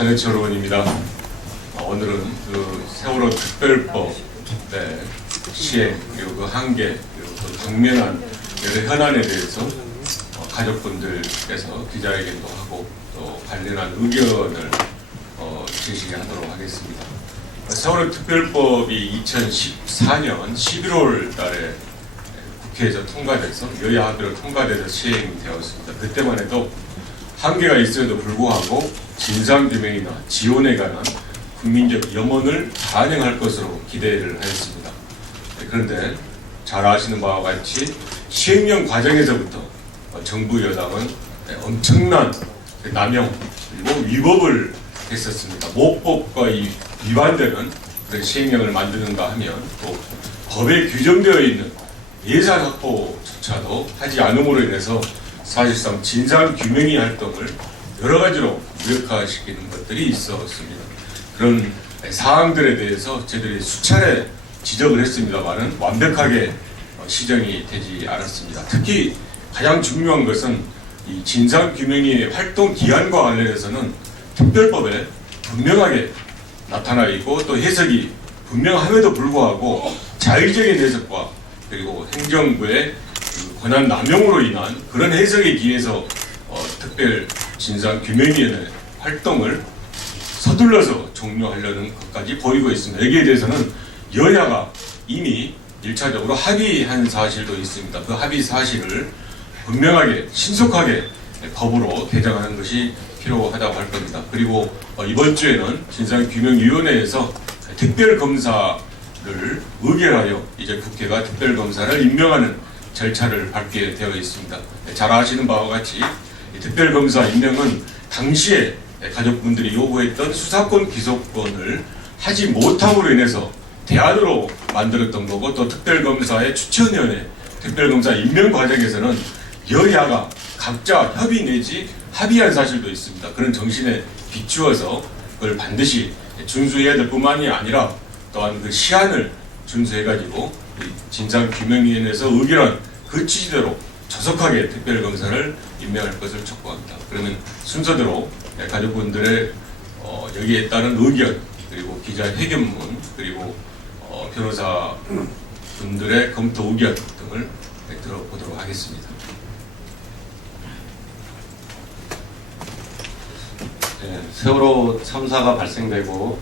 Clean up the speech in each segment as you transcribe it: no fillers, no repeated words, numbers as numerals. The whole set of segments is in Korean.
한해철 의원입니다. 오늘은 그 세월호 특별법 시행 그리고 그 한계 그리고 또 당면한 여러 현안에 대해서 가족분들께서 기자회견도 하고 또 관련한 의견을 제시하도록 하겠습니다. 세월호 특별법이 2014년 11월 달에 국회에서 통과돼서 여야 합의로 통과돼서 시행되었습니다. 그때만 해도 한계가 있음에도 불구하고 진상규명이나 지원에 관한 국민적 염원을 반영할 것으로 기대를 하였습니다. 그런데 잘 아시는 바와 같이 시행령 과정에서부터 정부 여당은 엄청난 남용 그리고 위법을 했었습니다. 모법과 위반되는 그런 시행령을 만드는가 하면 또 법에 규정되어 있는 예산 확보조차도 하지 않음으로 인해서 사실상 진상규명의 활동을 여러 가지로 무력화시키는 것들이 있었습니다. 그런 사항들에 대해서 저희들이 수차례 지적을 했습니다만은 완벽하게 시정이 되지 않았습니다. 특히 가장 중요한 것은 이 진상규명의 활동 기한과 관련해서는 특별법에 분명하게 나타나 있고 또 해석이 분명함에도 불구하고 자의적인 해석과 그리고 행정부의 권한 남용으로 인한 그런 해석에 기해서 특별 진상규명위원회 활동을 서둘러서 종료하려는 것까지 보이고 있습니다. 여기에 대해서는 여야가 이미 1차적으로 합의한 사실도 있습니다. 그 합의 사실을 분명하게 신속하게 법으로 개정하는 것이 필요하다고 할 겁니다. 그리고 이번 주에는 진상규명위원회에서 특별검사를 의결하여 이제 국회가 특별검사를 임명하는 절차를 밟게 되어 있습니다. 잘 아시는 바와 같이 특별검사 임명은 당시에 가족분들이 요구했던 수사권 기소권을 하지 못함으로 인해서 대안으로 만들었던 거고 또 특별검사의 추천위원회 특별검사 임명 과정에서는 여야가 각자 협의 내지 합의한 사실도 있습니다. 그런 정신에 비추어서 그걸 반드시 준수해야 될 뿐만이 아니라 또한 그 시한을 준수해가지고 진상규명위원회에서 의결한 그 취지대로 조속하게 특별검사를 임명할 것을 촉구합니다. 그러면 순서대로 가족분들의 여기에 따른 의견 그리고 기자회견문 그리고 변호사분들의 검토 의견 등을 들어보도록 하겠습니다. 네, 세월호 참사가 발생되고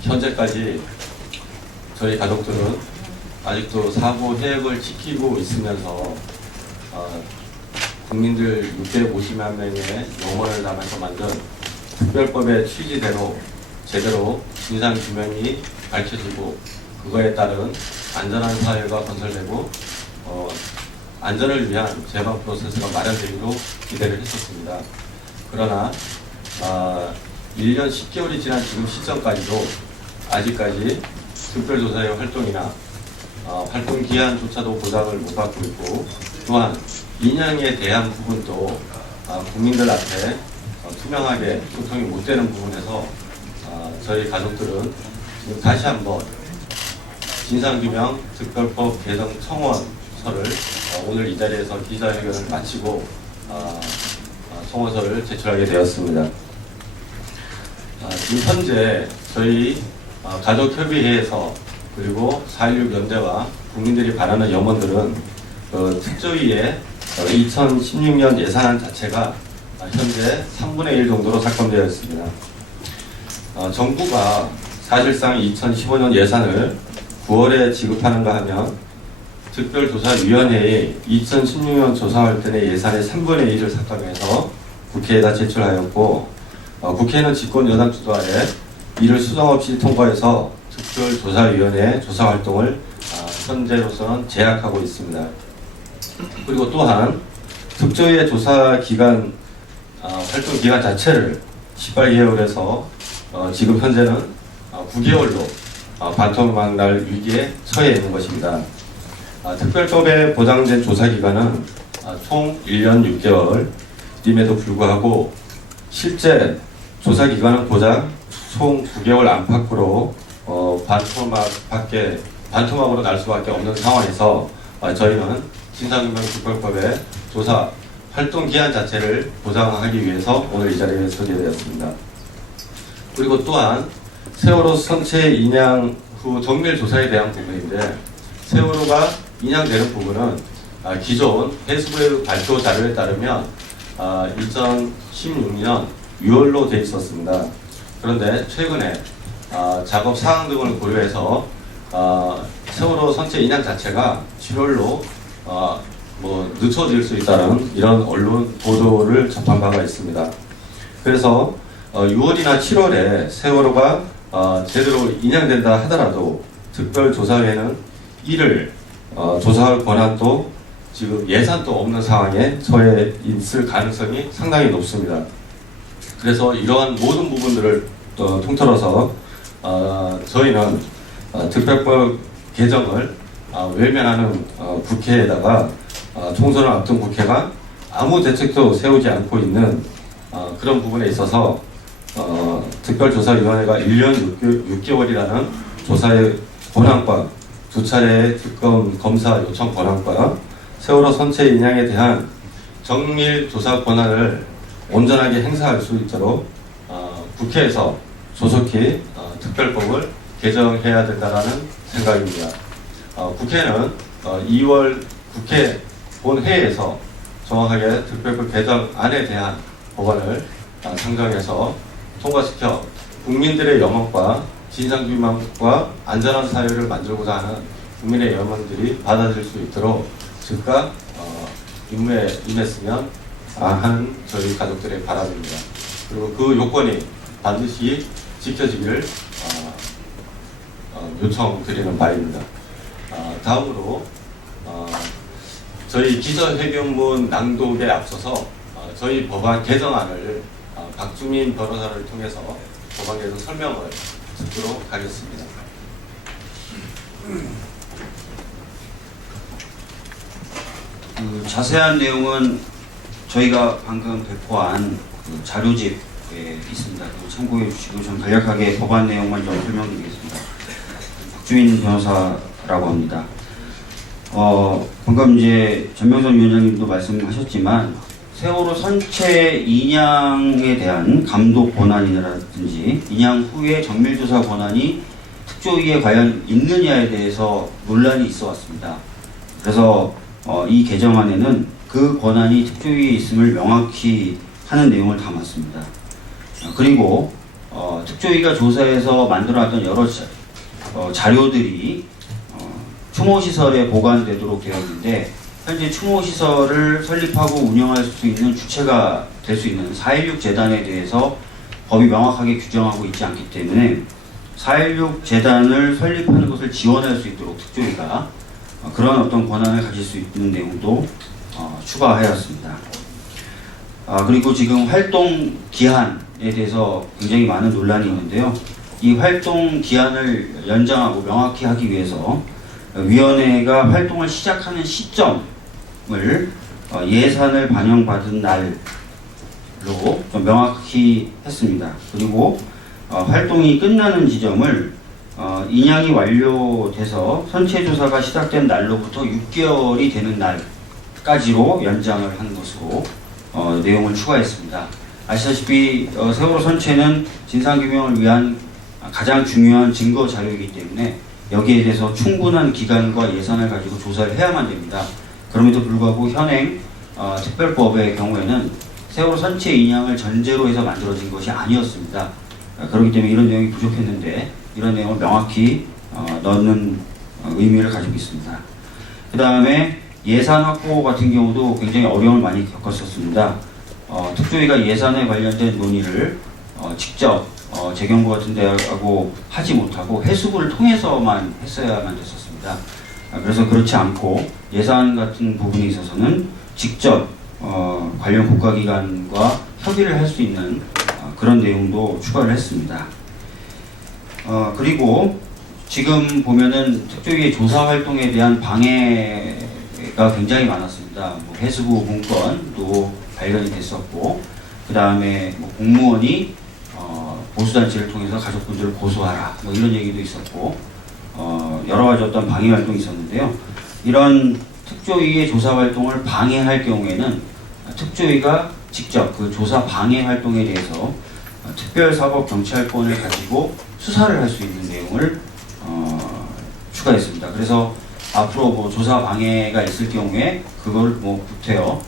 현재까지 저희 가족들은 아직도 사고 해역을 지키고 있으면서 국민들 650만 명의 영혼을 담아서 만든 특별법의 취지대로 제대로 진상규명이 밝혀지고 그거에 따른 안전한 사회가 건설되고 안전을 위한 재반 프로세스가 마련되기로 기대를 했었습니다. 그러나 1년 10개월이 지난 지금 시점까지도 아직까지 특별조사의 활동이나 활동 기한조차도 보장을 못 받고 있고 또한 인양에 대한 부분도 국민들 앞에 투명하게 소통이 못 되는 부분에서 저희 가족들은 지금 다시 한번 진상규명 특별법 개정 청원서를 오늘 이 자리에서 기자회견을 마치고 청원서를 제출하게 되었습니다. 지금 현재 저희 가족협의회에서 그리고 4.16 연대와 국민들이 바라는 염원들은 특조위의 2016년 예산안 자체가 현재 3분의 1 정도로 삭감되어 있습니다. 정부가 사실상 2015년 예산을 9월에 지급하는가 하면 특별조사위원회의 2016년 조사할 때의 예산의 3분의 1을 삭감해서 국회에다 제출하였고 국회는 집권 여당 주도하에 이를 수정 없이 통과해서 특별조사위원회 조사활동을 현재로서는 제약하고 있습니다. 그리고 또한 특조위의 조사기간 활동 기간 자체를 18개월에서 지금 현재는 9개월로 반토막 위기에 처해 있는 것입니다. 특별법에 보장된 조사기간은 총 1년 6개월임에도 불구하고 실제 조사기간은 고작 총 9개월 안팎으로 반토막으로 날 수밖에 없는 상황에서 저희는 진상규명 특별법의 조사 활동 기한 자체를 보장하기 위해서 오늘 이 자리에 서게 되었습니다. 그리고 또한 세월호 선체 인양 후 정밀 조사에 대한 부분인데, 세월호가 인양되는 부분은 기존 해수부의 발표 자료에 따르면 2016년 6월로 되어 있었습니다. 그런데 최근에 작업 사항 등을 고려해서 세월호 선체 인양 자체가 7월로 늦춰질 수 있다는 이런 언론 보도를 접한 바가 있습니다. 그래서 6월이나 7월에 세월호가 제대로 인양된다 하더라도 특별조사회는 이를 조사할 권한도 지금 예산도 없는 상황에 처해 있을 가능성이 상당히 높습니다. 그래서 이러한 모든 부분들을 통틀어서 저희는 특별법 개정을 외면하는 국회에다가 총선을 앞둔 국회가 아무 대책도 세우지 않고 있는 그런 부분에 있어서 특별조사위원회가 1년 6개월이라는 조사의 권한과 두 차례의 특검 검사 요청 권한과 세월호 선체 인양에 대한 정밀 조사 권한을 온전하게 행사할 수 있도록 국회에서 조속히 특별법을 개정해야 된다는 생각입니다. 국회는 2월 국회 본회의에서 정확하게 특별법 개정안에 대한 법안을 상정해서 통과시켜 국민들의 염원과 진상규명과 안전한 사회를 만들고자 하는 국민의 염원들이 받아들일 수 있도록 즉각 임했으면 하는 저희 가족들의 바람입니다. 그리고 그 요건이 반드시 지켜지기를 요청드리는 바입니다. 다음으로 저희 기자회견문 낭독에 앞서서 저희 법안 개정안을 박주민 변호사를 통해서 법안 개정 설명을 듣도록 하겠습니다. 자세한 내용은 저희가 방금 배포한 자료집에 있습니다. 참고해 주시고 좀 간략하게 법안 내용만 좀 설명드리겠습니다. 박주민 변호사라고 합니다. 방금 이제 전명선 위원장님도 말씀하셨지만 세월호 선체 인양에 대한 감독 권한이라든지 인양 후에 정밀조사 권한이 특조위에 과연 있느냐에 대해서 논란이 있어 왔습니다. 그래서 이 개정안에는 그 권한이 특조위에 있음을 명확히 하는 내용을 담았습니다. 그리고 특조위가 조사해서 만들어놨던 여러 자료들이 추모시설에 보관되도록 되어 있는데, 현재 추모시설을 설립하고 운영할 수 있는 주체가 될 수 있는 4.16 재단에 대해서 법이 명확하게 규정하고 있지 않기 때문에 4.16 재단을 설립하는 것을 지원할 수 있도록 특조위가 그런 어떤 권한을 가질 수 있는 내용도 추가하였습니다. 그리고 지금 활동 기한에 대해서 굉장히 많은 논란이 있는데요. 이 활동 기한을 연장하고 명확히 하기 위해서 위원회가 활동을 시작하는 시점을 예산을 반영받은 날로 좀 명확히 했습니다. 그리고 활동이 끝나는 지점을 인양이 완료돼서 선체 조사가 시작된 날로부터 6개월이 되는 날까지로 연장을 한 것으로 내용을 추가했습니다. 아시다시피 세월호 선체는 진상규명을 위한 가장 중요한 증거 자료이기 때문에 여기에 대해서 충분한 기간과 예산을 가지고 조사를 해야만 됩니다. 그럼에도 불구하고 현행 특별법의 경우에는 세월호 선체 인양을 전제로 해서 만들어진 것이 아니었습니다. 그렇기 때문에 이런 내용이 부족했는데 이런 내용을 명확히 넣는 의미를 가지고 있습니다. 그 다음에 예산 확보 같은 경우도 굉장히 어려움을 많이 겪었었습니다. 특조위가 예산에 관련된 논의를 직접 재경부 같은 데하고 하지 못하고 해수부를 통해서만 했어야만 됐었습니다. 그래서 그렇지 않고 예산 같은 부분에 있어서는 직접 관련 국가기관과 협의를 할 수 있는 그런 내용도 추가를 했습니다. 그리고 지금 보면은 특조위의 조사 활동에 대한 방해가 굉장히 많았습니다. 해수부 문건도 발견이 됐었고, 그 다음에 공무원이 보수단체를 통해서 가족분들을 고소하라 이런 얘기도 있었고, 여러 가지 어떤 방해 활동이 있었는데요. 이런 특조위의 조사 활동을 방해할 경우에는 특조위가 직접 그 조사 방해 활동에 대해서 특별사법경찰권을 가지고 수사를 할 수 있는 내용을 추가했습니다. 그래서 앞으로 뭐 조사 방해가 있을 경우에 그걸 뭐 구태여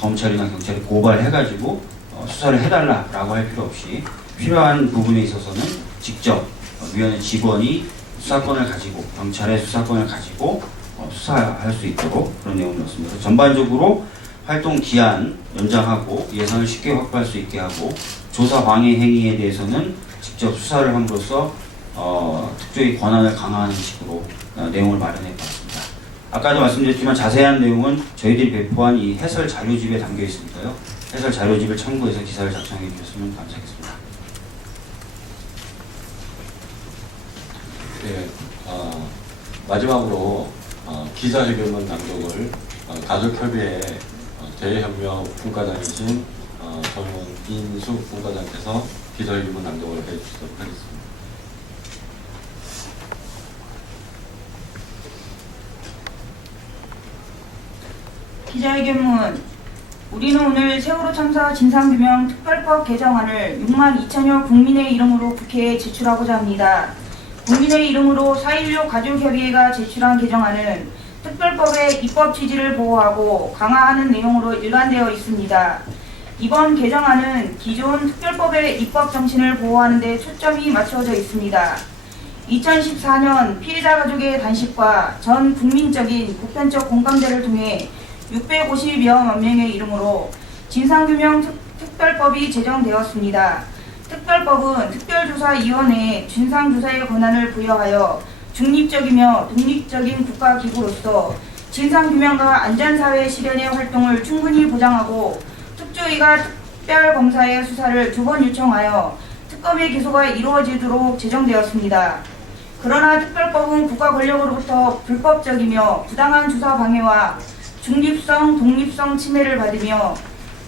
검찰이나 경찰이 고발해가지고 수사를 해달라라고 할 필요 없이 필요한 부분에 있어서는 직접 위원회 직원이 수사권을 가지고 경찰의 수사권을 가지고 수사할 수 있도록 그런 내용을 넣었습니다. 전반적으로 활동 기한 연장하고 예산을 쉽게 확보할 수 있게 하고 조사 방해 행위에 대해서는 직접 수사를 함으로써 특조위 권한을 강화하는 식으로 내용을 마련해 봤습니다. 아까도 말씀드렸지만 자세한 내용은 저희들이 배포한 이 해설 자료집에 담겨 있으니까요. 해설 자료집을 참고해서 기사를 작성해 주셨으면 감사하겠습니다. 네, 마지막으로 기자회견문 낭독을 가족협의회 대현명 분과장이신 정인숙 분과장께서 기자회견문 낭독을 해주시도록 하겠습니다. 기자회견문. 우리는 오늘 세월호 참사 진상규명 특별법 개정안을 6만 2천여 국민의 이름으로 국회에 제출하고자 합니다. 국민의 이름으로 4.16 가족협의회가 제출한 개정안은 특별법의 입법 취지를 보호하고 강화하는 내용으로 일관되어 있습니다. 이번 개정안은 기존 특별법의 입법 정신을 보호하는 데 초점이 맞춰져 있습니다. 2014년 피해자 가족의 단식과 전 국민적인 보편적 공감대를 통해 650여만 명의 이름으로 진상규명 특별법이 제정되었습니다. 특별법은 특별조사위원회에 진상조사의 권한을 부여하여 중립적이며 독립적인 국가기구로서 진상규명과 안전사회 실현의 활동을 충분히 보장하고 특조위가 특별검사의 수사를 2번 요청하여 특검의 기소가 이루어지도록 제정되었습니다. 그러나 특별법은 국가 권력으로부터 불법적이며 부당한 조사 방해와 중립성, 독립성 침해를 받으며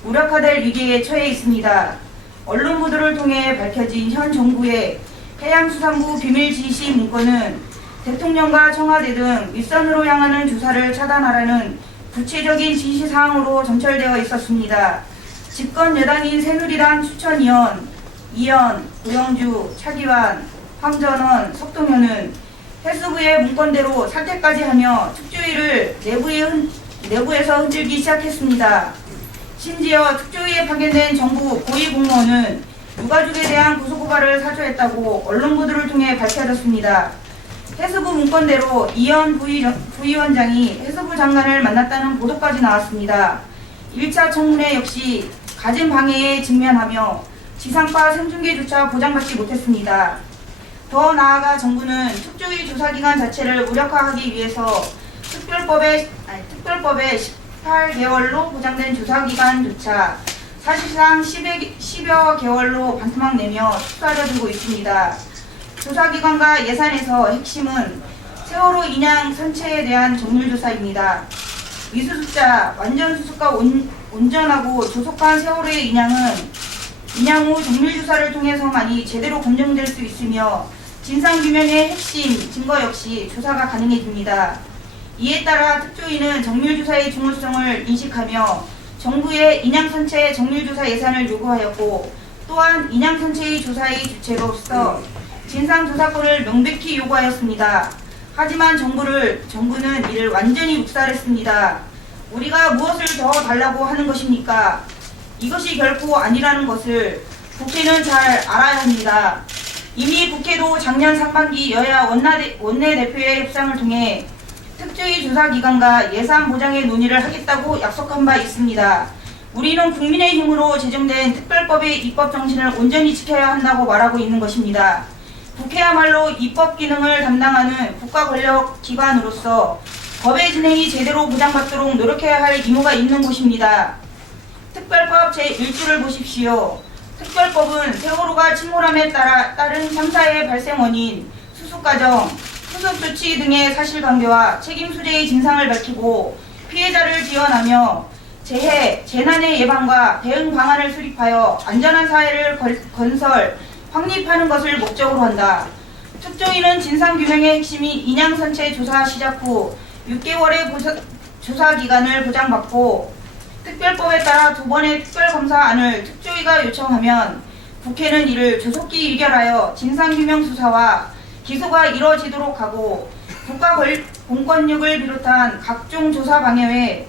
무력화될 위기에 처해 있습니다. 언론 보도를 통해 밝혀진 현 정부의 해양수산부 비밀 지시 문건은 대통령과 청와대 등 윗선으로 향하는 조사를 차단하라는 구체적인 지시사항으로 점철되어 있었습니다. 집권 여당인 새누리당 추천위원 이현, 고영주, 차기환, 황전원, 석동현은 해수부의 문건대로 사퇴까지 하며 특조위를 내부에서 흔들기 시작했습니다. 심지어 특조위에 파견된 정부 고위공무원은 유가족에 대한 고소고발을 사주했다고 언론 보도를 통해 밝혀졌습니다. 해수부 문건대로 이현 부위원장이 해수부 장관을 만났다는 보도까지 나왔습니다. 1차 청문회 역시 갖은 방해에 직면하며 지상파 생중계조차 보장받지 못했습니다. 더 나아가 정부는 특조위 조사기간 자체를 무력화하기 위해서 특별법에 18개월로 보장된 조사기간조차 사실상 10여 개월로 반토막 내며 축소하려들고 있습니다. 조사기관과 예산에서 핵심은 세월호 인양 선체에 대한 정밀조사입니다. 미수습자, 완전수습과 온전하고 조속한 세월호의 인양은 인양 후 정밀조사를 통해서만이 제대로 검증될 수 있으며 진상규명의 핵심 증거 역시 조사가 가능해집니다. 이에 따라 특조위는 정밀조사의 중요성을 인식하며 정부의 인양선체 정밀조사 예산을 요구하였고 또한 인양선체의 조사의 주체로서 진상조사권을 명백히 요구하였습니다. 하지만 정부는 이를 완전히 묵살했습니다. 우리가 무엇을 더 달라고 하는 것입니까? 이것이 결코 아니라는 것을 국회는 잘 알아야 합니다. 이미 국회도 작년 상반기 여야 원내대표의 협상을 통해 특조위 조사기관과 예산 보장의 논의를 하겠다고 약속한 바 있습니다. 우리는 국민의힘으로 제정된 특별법의 입법 정신을 온전히 지켜야 한다고 말하고 있는 것입니다. 국회야말로 입법 기능을 담당하는 국가 권력 기관으로서 법의 진행이 제대로 보장받도록 노력해야 할 의무가 있는 곳입니다. 특별법 제1조를 보십시오. 특별법은 세월호가 침몰함에 따른 참사의 발생 원인, 수습과정, 후속조치 등의 사실관계와 책임 소재의 진상을 밝히고 피해자를 지원하며 재해, 재난의 예방과 대응 방안을 수립하여 안전한 사회를 건설, 확립하는 것을 목적으로 한다. 특조위는 진상규명의 핵심이 인양선체 조사 시작 후 6개월의 조사기간을 보장받고 특별법에 따라 2번의 특별검사안을 특조위가 요청하면 국회는 이를 조속히 의결하여 진상규명수사와 기소가 이뤄지도록 하고 국가 공권력을 비롯한 각종 조사 방해에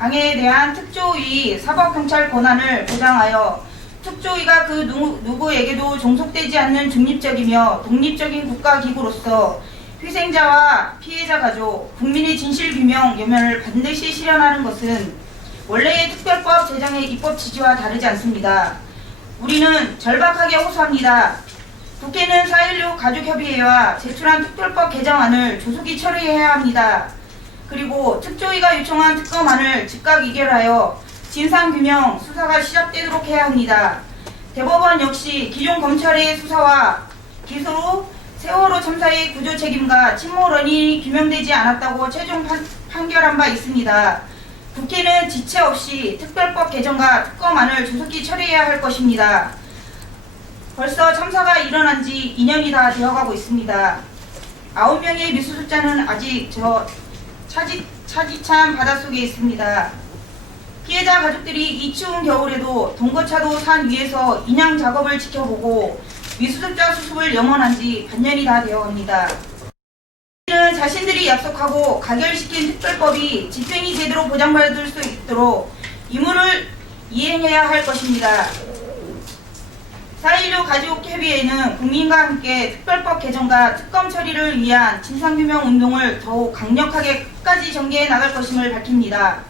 대한 특조위 사법경찰 권한을 보장하여 특조위가 그 누구에게도 종속되지 않는 중립적이며 독립적인 국가기구로서 희생자와 피해자 가족, 국민의 진실규명 염원을 반드시 실현하는 것은 원래의 특별법 제정의 입법 취지와 다르지 않습니다. 우리는 절박하게 호소합니다. 국회는 4.16 가족협의회와 제출한 특별법 개정안을 조속히 처리해야 합니다. 그리고 특조위가 요청한 특검안을 즉각 의결하여 진상규명 수사가 시작되도록 해야 합니다. 대법원 역시 기존 검찰의 수사와 기소로 세월호 참사의 구조 책임과 침몰 원인이 규명되지 않았다고 최종 판결한 바 있습니다. 국회는 지체 없이 특별법 개정과 특검안을 조속히 처리해야 할 것입니다. 벌써 참사가 일어난 지 2년이 다 되어가고 있습니다. 9명의 미수습자는 아직 차디찬 바닷속에 있습니다. 피해자 가족들이 이 추운 겨울에도 동거차도 산 위에서 인양 작업을 지켜보고 미수습자 수습을 염원한 지 반년이 다 되어갑니다. 우리는 자신들이 약속하고 가결시킨 특별법이 집행이 제대로 보장받을 수 있도록 임무를 이행해야 할 것입니다. 4.16 가족협의회는 국민과 함께 특별법 개정과 특검 처리를 위한 진상규명 운동을 더욱 강력하게 끝까지 전개해 나갈 것임을 밝힙니다.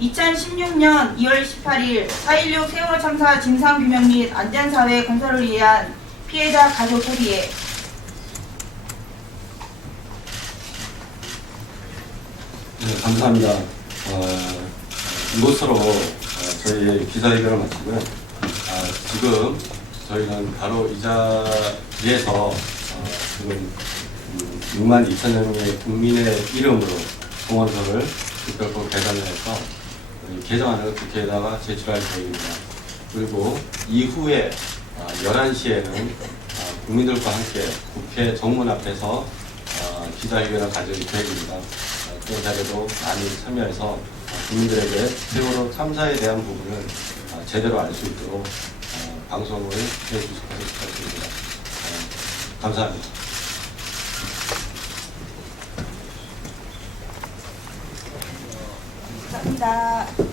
2016년 2월 18일 4.16 세월호 참사 진상규명 및 안전사회 건설을 위한 피해자 가족협의회. 네, 감사합니다. 이것으로 저희의 기자회견을 마치고요. 지금 저희는 바로 이 자리에서 지금 6만 2천 명의 국민의 이름으로 공원서를 특별법 개정을 해서 개정안을 국회에다가 제출할 계획입니다. 그리고 이후에 11시에는 국민들과 함께 국회 정문 앞에서 기자회견을 가질 계획입니다. 그 자리에도 많이 참여해서 국민들에게 세월호 참사에 대한 부분을 제대로 알 수 있도록 방송을 해주시기 바랍니다. 감사합니다. 감사합니다.